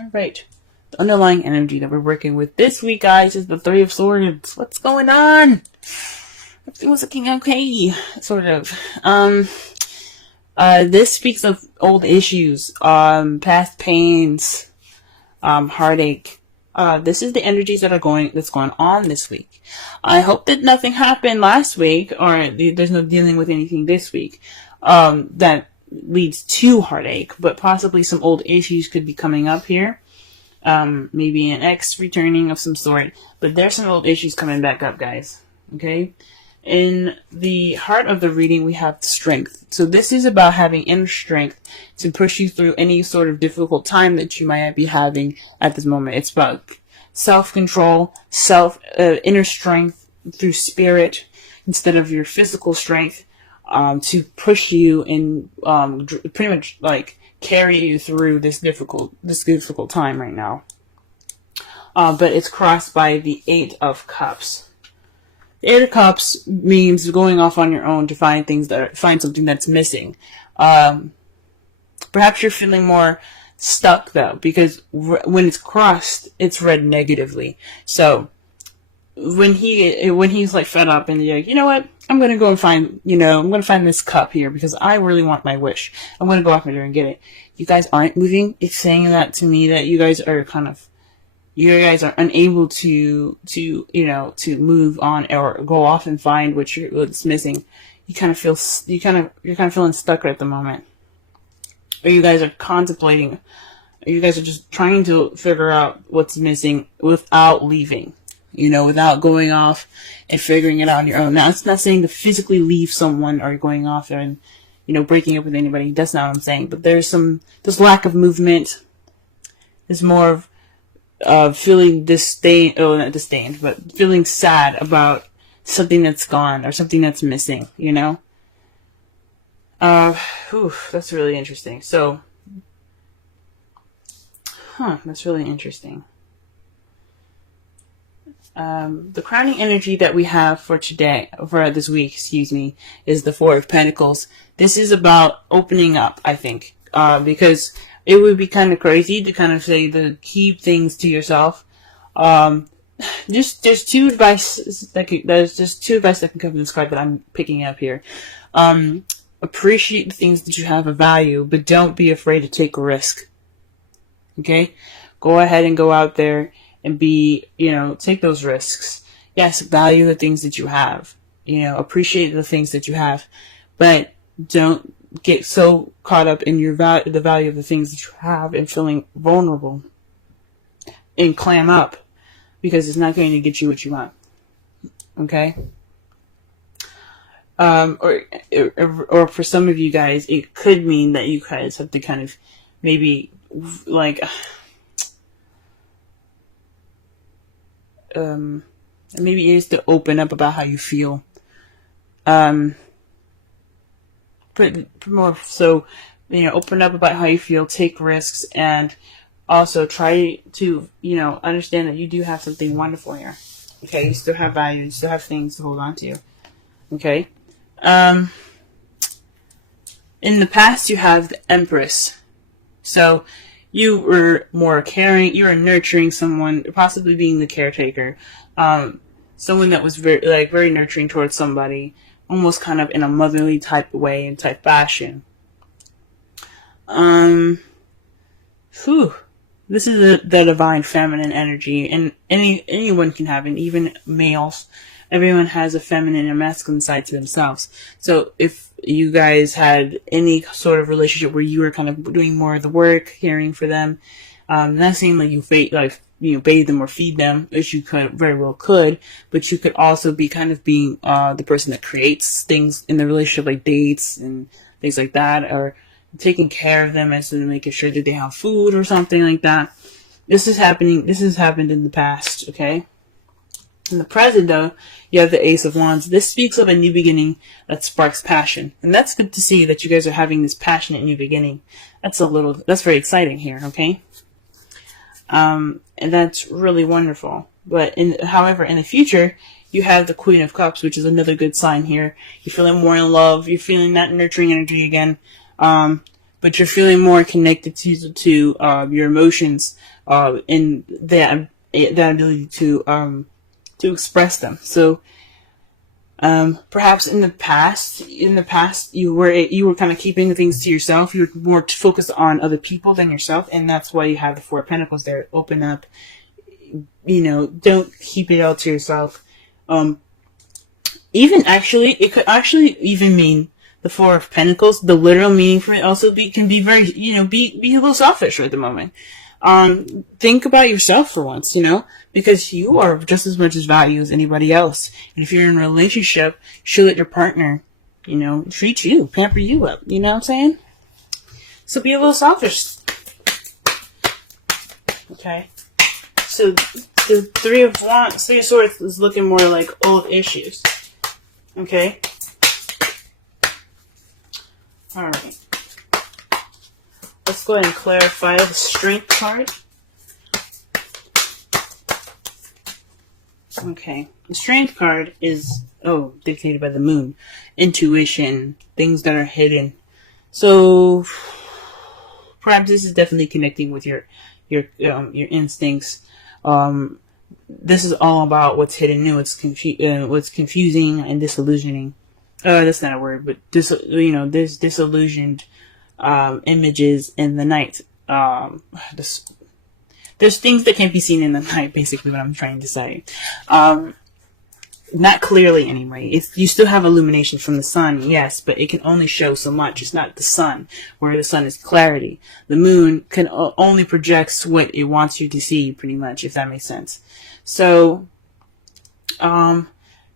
All right. The underlying energy that we're working with this week, guys, is the Three of Swords. What's going on? Everything was looking okay, sort of. This speaks of old issues, past pains, heartache. This is the energies that's going on this week. I hope that nothing happened last week, or there's no dealing with anything this week, that leads to heartache, but possibly some old issues could be coming up here. Maybe an ex returning of some sort, but there's some old issues coming back up, guys. Okay? In the heart of the reading, we have strength. So this is about having inner strength to push you through any sort of difficult time that you might be having at this moment. It's about self-control, inner strength through spirit instead of your physical strength, to push you and pretty much like carry you through this difficult time right now. But it's crossed by the Eight of Cups. The Eight of Cups means going off on your own to find something that's missing. Perhaps you're feeling more stuck though, because when it's crossed, it's read negatively. So when he's like fed up and you're like, you know what? I'm going to go and find this cup here because I really want my wish. I'm going to go out there and get it. You guys aren't moving. It's saying that to me that you guys are unable to move on or go off and find what's missing. You're kind of feeling stuck at the moment. Or you guys are contemplating, or you guys are just trying to figure out what's missing without leaving. Without going off and figuring it out on your own. Now, it's not saying to physically leave someone or going off there and, breaking up with anybody. That's not what I'm saying. But there's lack of movement. There's more of feeling not disdained, but feeling sad about something that's gone or something that's missing, That's really interesting. So, that's really interesting. The crowning energy that we have for this week, is the Four of Pentacles. This is about opening up, I think, because it would be kind of crazy to kind of say to keep things to yourself. There's two advice that can come from this card that I'm picking up here. Appreciate the things that you have of value, but don't be afraid to take a risk. Okay? Go ahead and go out there and take those risks. Yes, value the things that you have. Appreciate the things that you have, but don't get so caught up in the value of the things that you have and feeling vulnerable and clam up, because it's not going to get you what you want. Okay? Or for some of you guys, it could mean that you guys have to kind of maybe maybe it is to open up about how you feel. But more so, open up about how you feel, take risks, and also try to, understand that you do have something wonderful here. Okay, you still have value, you still have things to hold on to. Okay. In the past, you have the Empress. So, you were more caring, you were nurturing someone, possibly being the caretaker. Someone that was very nurturing towards somebody, almost kind of in a motherly type way and type fashion. This is the divine feminine energy, and anyone can have it, even males. Everyone has a feminine and masculine side to themselves. So if you guys had any sort of relationship where you were kind of doing more of the work, caring for them, not saying like you bathe them or feed them, which you very well could, but you could also be kind of being the person that creates things in the relationship, like dates and things like that, or taking care of them as in making sure that they have food or something like that. This has happened in the past, okay? In the present, though, you have the Ace of Wands. This speaks of a new beginning that sparks passion. And that's good to see that you guys are having this passionate new beginning. That's very exciting here, okay? And that's really wonderful. But however, in the future, you have the Queen of Cups, which is another good sign here. You're feeling more in love. You're feeling that nurturing energy again. but you're feeling more connected to your emotions, and that ability to express them. So perhaps in the past, you were kind of keeping things to yourself. You were more focused on other people than yourself, and that's why you have the Four of Pentacles there. Open up, don't keep it all to yourself. Even actually, it could actually even mean the Four of Pentacles. The literal meaning for it also can be very, be a little selfish at the moment. Think about yourself for once, because you are just as much as value as anybody else. And if you're in a relationship, should let your partner, treat you, pamper you up. You know what I'm saying? So be a little selfish. Okay. So the Three of Swords is looking more like old issues. Okay. All right. Let's go ahead and clarify the Strength card. Okay. The Strength card is, dictated by the moon. Intuition. Things that are hidden. So, perhaps this is definitely connecting with your instincts. This is all about what's hidden and what's confusing and disillusioning. That's not a word, but there's disillusioned images in the night. There's things that can't be seen in the night, basically what I'm trying to say. Not clearly anyway. You still have illumination from the sun, yes, but it can only show so much. It's not the sun, where the sun is clarity. The moon can only projects what it wants you to see, pretty much, if that makes sense. So,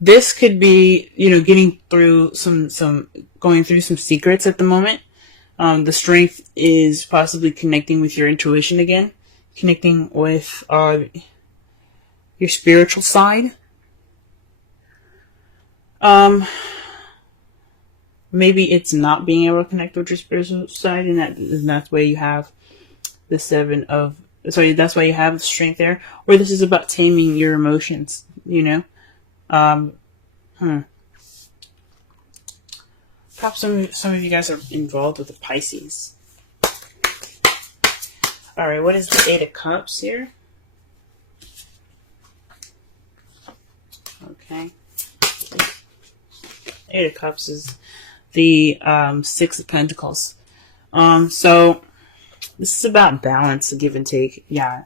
this could be, getting through going through some secrets at the moment. The Strength is possibly connecting with your intuition again, connecting with your spiritual side. Maybe it's not being able to connect with your spiritual side, and that's why you have the that's why you have the Strength there. Or this is about taming your emotions, Perhaps some of you guys are involved with the Pisces. Alright, what is the Eight of Cups here? Okay. Eight of Cups is the Six of Pentacles. So this is about balance, give and take. Yeah.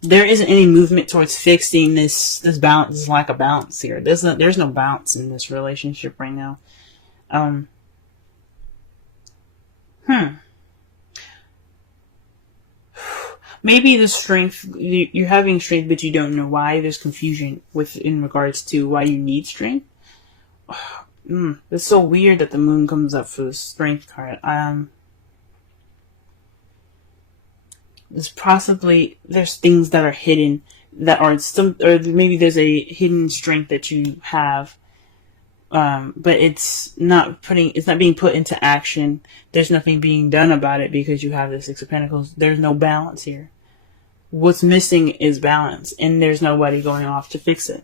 There isn't any movement towards fixing this balance, this lack of balance here. There's no balance in this relationship right now. Maybe the Strength, you're having Strength, but you don't know why. There's confusion in regards to why you need Strength. It's so weird that the moon comes up for the Strength card. There's things that are hidden that are or maybe there's a hidden strength that you have, but it's not being put into action. There's nothing being done about it because you have the Six of Pentacles. There's no balance here. What's missing is balance, and there's nobody going off to fix it.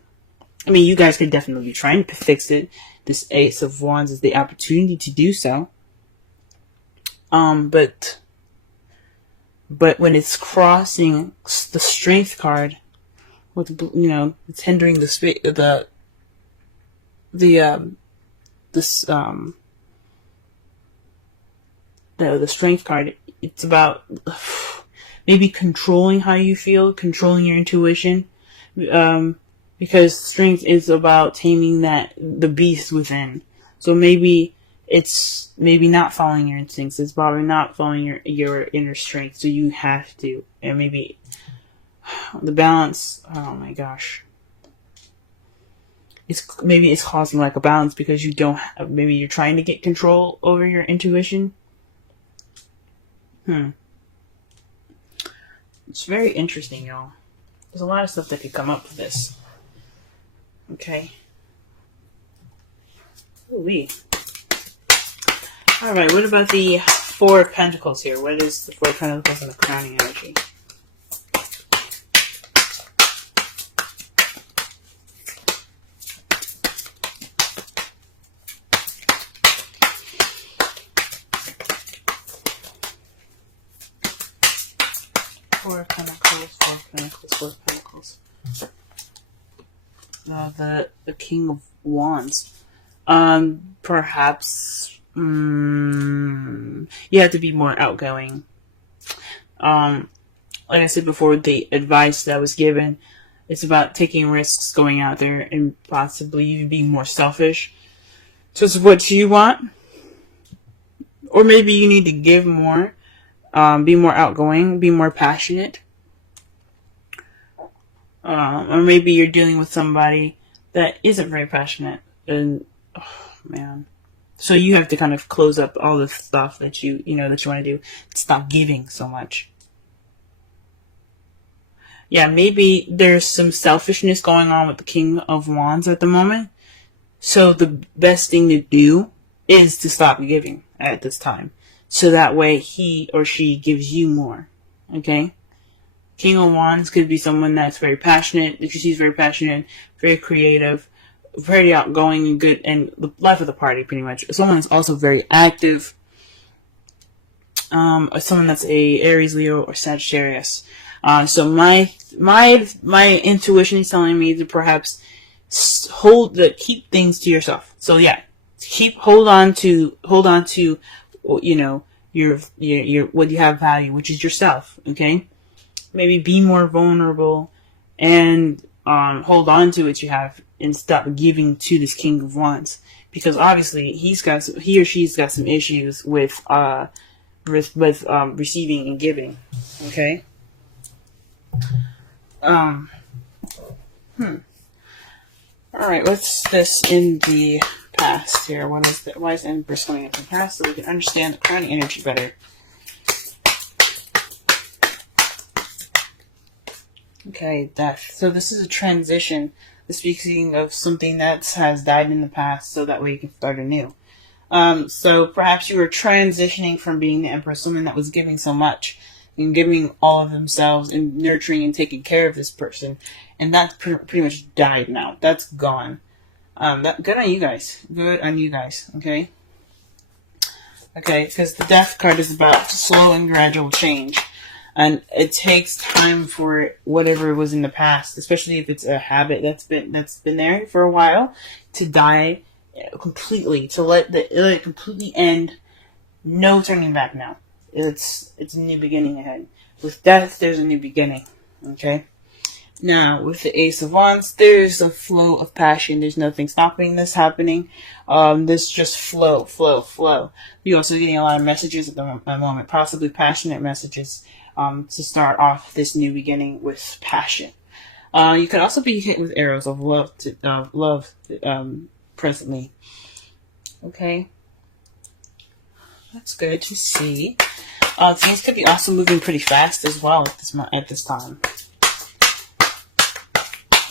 I mean, you guys could definitely be trying to fix it. This Ace of Wands is the opportunity to do so. But when it's crossing the Strength card, with it's hindering the Strength card. It's about maybe controlling how you feel, controlling your intuition, because Strength is about taming the beast within. So maybe it's not following your instincts. It's probably not following your inner strength. So you have to, and maybe the balance. Oh my gosh. Maybe it's causing lack of balance because you don't have, maybe you're trying to get control over your intuition. It's very interesting, y'all. There's a lot of stuff that could come up with this. Okay. Ooh-wee. Alright, what about the Four of Pentacles here? What is the Four of Pentacles and the crowning energy? Four of Pentacles, Four of Pentacles, Four of Pentacles. The King of Wands. Perhaps you have to be more outgoing. Like I said before, the advice that was given, it's about taking risks, going out there, and possibly even being more selfish towards what you want. Or maybe you need to give more, be more outgoing, be more passionate. Or maybe you're dealing with somebody that isn't very passionate. And, oh, man. So you have to kind of close up all the stuff that you want to do. Stop giving so much. Yeah, maybe there's some selfishness going on with the King of Wands at the moment. So the best thing to do is to stop giving at this time. So that way he or she gives you more. Okay? King of Wands could be someone that's very passionate, that you see is very passionate, very creative, very outgoing and good, and the life of the party, pretty much. Someone that's also very active. Or someone that's a Aries, Leo, or Sagittarius. So my intuition is telling me to perhaps keep things to yourself. So yeah, hold on to your what you have value, which is yourself. Okay. Maybe be more vulnerable and hold on to what you have and stop giving to this King of Wands, because obviously he or she's got some issues with receiving and giving. Okay. All right. What's this in the past here? Why is the Empress coming up in the past so we can understand the crown energy better? Okay, death. So this is a transition. Speaking of something that has died in the past, so that way you can start anew. So perhaps you were transitioning from being the Empress, someone that was giving so much and giving all of themselves and nurturing and taking care of this person, and that's pretty much died now. That's gone. Good on you guys. Good on you guys. Okay. Okay, because the Death card is about slow and gradual change. And it takes time for whatever was in the past, especially if it's a habit that's been there for a while, to die completely, to let it completely end. No turning back now. It's a new beginning ahead. With death, there's a new beginning. Okay. Now with the Ace of Wands, there's a flow of passion. There's nothing stopping this happening. This just flow. You're also getting a lot of messages at the moment, possibly passionate messages. To start off this new beginning with passion. You could also be hit with arrows of love, presently. Okay. That's good to see. Things could be also moving pretty fast as well at this time.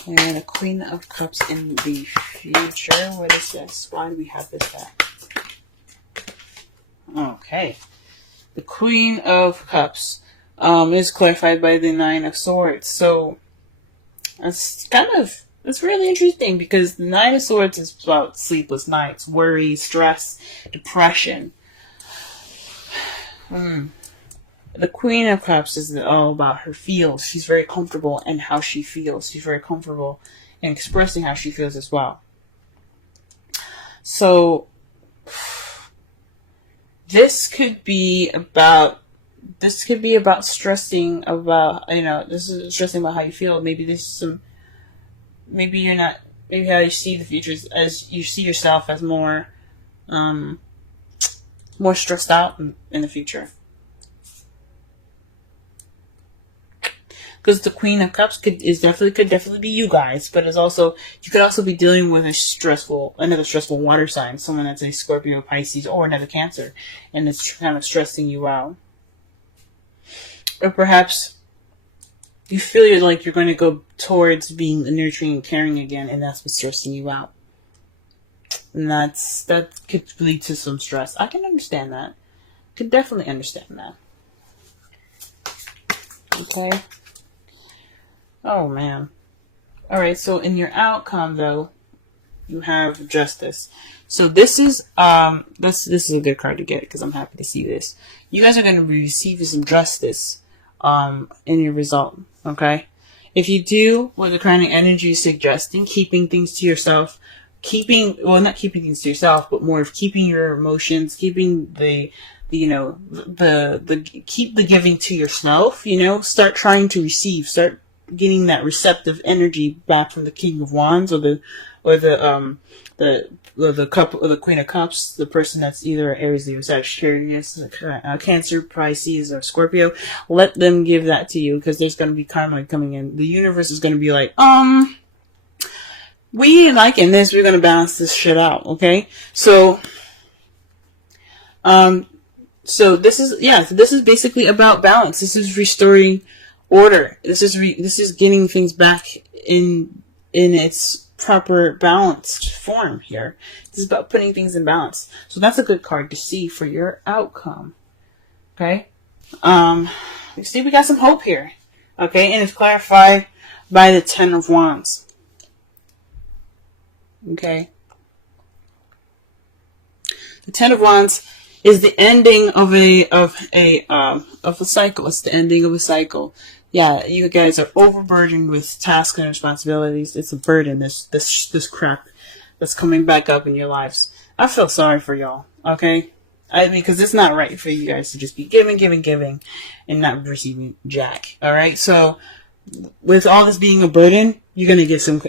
And a Queen of Cups in the future. What is this? Why do we have this back? Okay. The Queen of Cups. Is clarified by the Nine of Swords. So it's really interesting, because the Nine of Swords is about sleepless nights, worry, stress, depression. The Queen of Cups is all about her feels. She's very comfortable in how she feels. She's very comfortable in expressing how she feels as well. So this could be about stressing about, this is stressing about how you feel. Maybe how you see the future as you see yourself as more stressed out in the future. Because the Queen of Cups could definitely be you guys, but you could also be dealing with another stressful water sign, someone that's a Scorpio, Pisces, or another Cancer, and it's kind of stressing you out. Or perhaps you feel like you're going to go towards being nurturing and caring again, and that's what's stressing you out. And that could lead to some stress. I can understand that. Could definitely understand that. Okay. Oh man. Alright, so in your outcome though, you have Justice. So this is a good card to get, because I'm happy to see this. You guys are going to be receiving some justice in your result. Okay. If you do what the current energy is suggesting, keeping things to yourself, not keeping things to yourself, but more of keeping your emotions, keeping keep the giving to yourself, start trying to receive, start getting that receptive energy back from the King of Wands or the cup or the Queen of Cups, the person that's either Aries, Leo, Sagittarius, Cancer, Pisces, or Scorpio. Let them give that to you, because there's going to be karma coming in. The universe is going to be like, we ain't liking this. We're going to balance this shit out. Okay. So this is basically about balance. This is restoring order. This is getting things back in its proper balanced form here. This is about putting things in balance. So that's a good card to see for your outcome. Okay. You see, we got some hope here. Okay, and it's clarified by the Ten of Wands. Okay. The Ten of Wands is the ending of a cycle. It's the ending of a cycle. Yeah, you guys are overburdened with tasks and responsibilities. It's a burden, this crap that's coming back up in your lives. I feel sorry for y'all, okay? Because it's not right for you guys to just be giving, and not receiving jack. All right, so with all this being a burden, you're gonna get some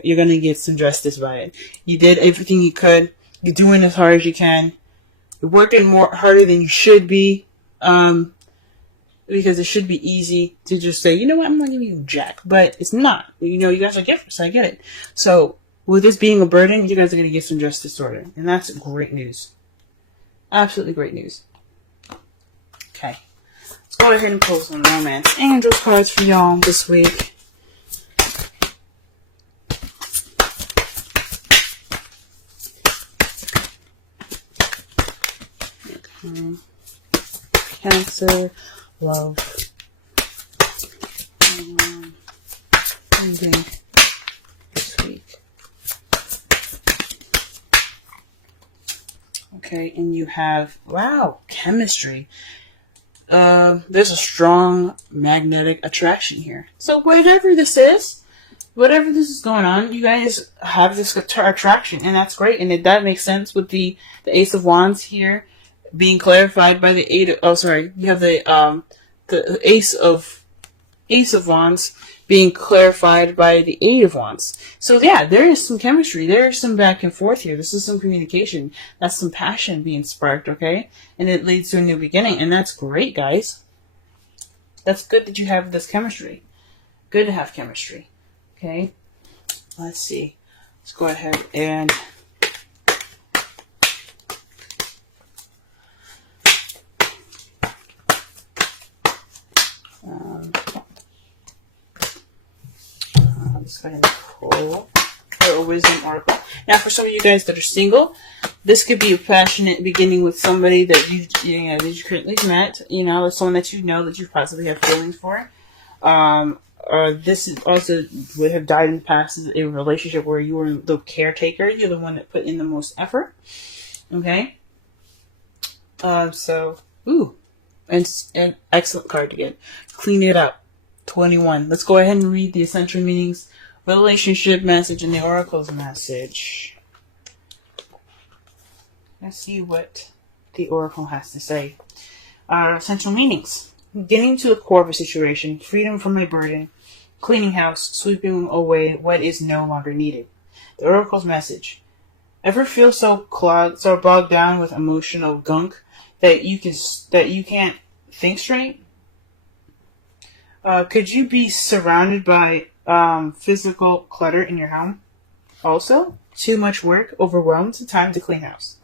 justice by it. You did everything you could. You're doing as hard as you can. You're working harder than you should be. Because it should be easy to just say, you know what, I'm not giving you jack. But it's not. You guys are givers. I get it. So, with this being a burden, you guys are going to get some justice order. And that's great news. Absolutely great news. Okay. Let's go ahead and pull some romance angel cards for y'all this week. Okay. Cancer. Love. Ending this week. Okay, and you have, wow, chemistry. There's a strong magnetic attraction here. So whatever this is going on, you guys have this attraction, and that's great, and that makes sense with the Ace of Wands here being clarified by the you have the Ace of Wands being clarified by the Eight of Wands. So yeah, there is some chemistry. There is some back and forth here. This is some communication. That's some passion being sparked, okay? And it leads to a new beginning, and that's great, guys. That's good that you have this chemistry. Good to have chemistry. Okay? Let's see. Let's go ahead and let's go ahead and pull a wisdom oracle. Now, for some of you guys that are single, this could be a passionate beginning with somebody that you currently met. Or someone that that you possibly have feelings for. Or this is also would have died in the past as a relationship where you were the caretaker. You're the one that put in the most effort. Okay. An excellent card to get. Clean it up. 21. Let's go ahead and read the essential meanings, relationship message, and the oracle's message. Let's see what the oracle has to say. Essential meanings. Getting to the core of a situation, freedom from a burden, cleaning house, sweeping away what is no longer needed. The oracle's message. Ever feel so bogged down with emotional gunk that you can't think straight? Could you be surrounded by physical clutter in your home? Also, too much work, overwhelmed, time to clean house.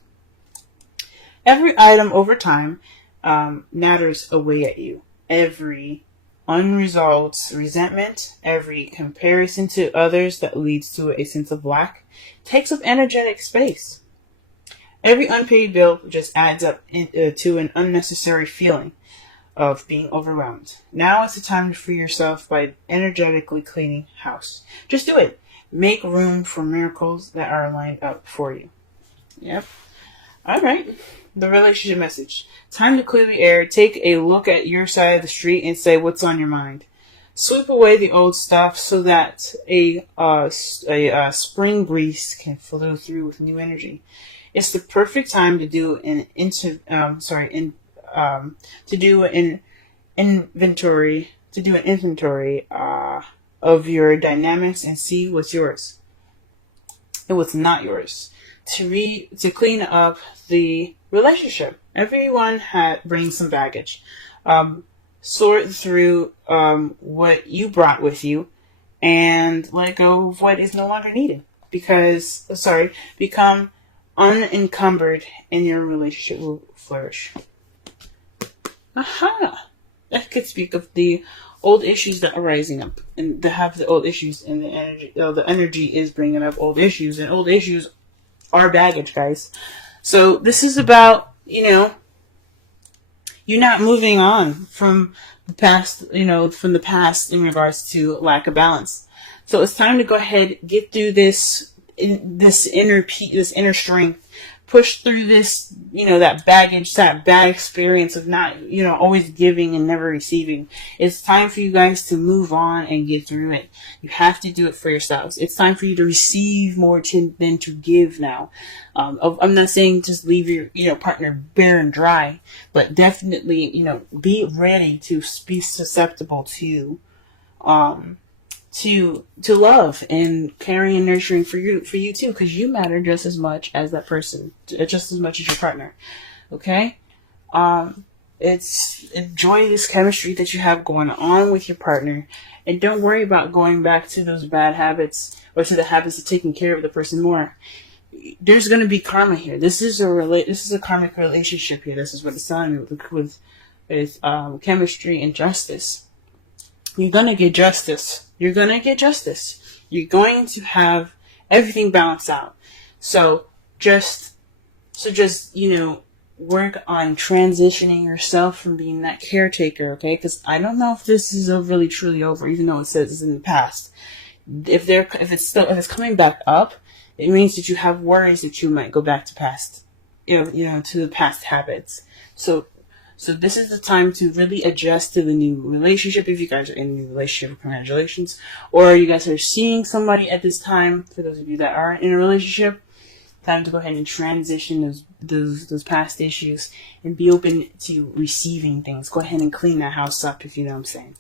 Every item over time natters away at you. Every unresolved resentment, every comparison to others that leads to a sense of lack, takes up energetic space. Every unpaid bill just adds up to an unnecessary feeling of being overwhelmed. Now is the time to free yourself by energetically cleaning house. Just do it. Make room for miracles that are lined up for you. Yep. All right. the relationship message. Time to clear the air. Take a look at your side of the street and say what's on your mind. Sweep away the old stuff so that a spring breeze can flow through with new energy. It's the perfect time to do an inventory of your dynamics and see what's yours and what's not yours. To clean up the relationship. Everyone brings some baggage. Sort through what you brought with you and let go of what is no longer needed. Become unencumbered and your relationship will flourish. Aha! That could speak of the old issues that are rising up and to have the old issues and the energy. The energy is bringing up old issues, and old issues are baggage, guys. So this is about, you're not moving on from the past, in regards to lack of balance. So it's time to go ahead, get through this inner strength, push through this, that baggage, that bad experience of not, always giving and never receiving. It's time for you guys to move on and get through it. You have to do it for yourselves. It's time for you to receive more than to give now. I'm not saying just leave your, partner bare and dry, but definitely, be ready to be susceptible to love and caring and nurturing for you too, because you matter just as much as that person, just as much as your partner. Okay? Enjoy this chemistry that you have going on with your partner, and don't worry about going back to those bad habits or to the habits of taking care of the person more. There's going to be karma here. This is a karmic relationship here. This is what it's telling me with chemistry and justice. You're going to get justice. You're going to have everything balanced out. So just, work on transitioning yourself from being that caretaker, okay? Because I don't know if this is really truly over, even though it says it's in the past. If it's coming back up, it means that you have worries that you might go back to past, to the past habits. So this is the time to really adjust to the new relationship. If you guys are in a new relationship, congratulations. Or you guys are seeing somebody at this time, for those of you that aren't in a relationship, time to go ahead and transition those past issues and be open to receiving things. Go ahead and clean that house up, if you know what I'm saying.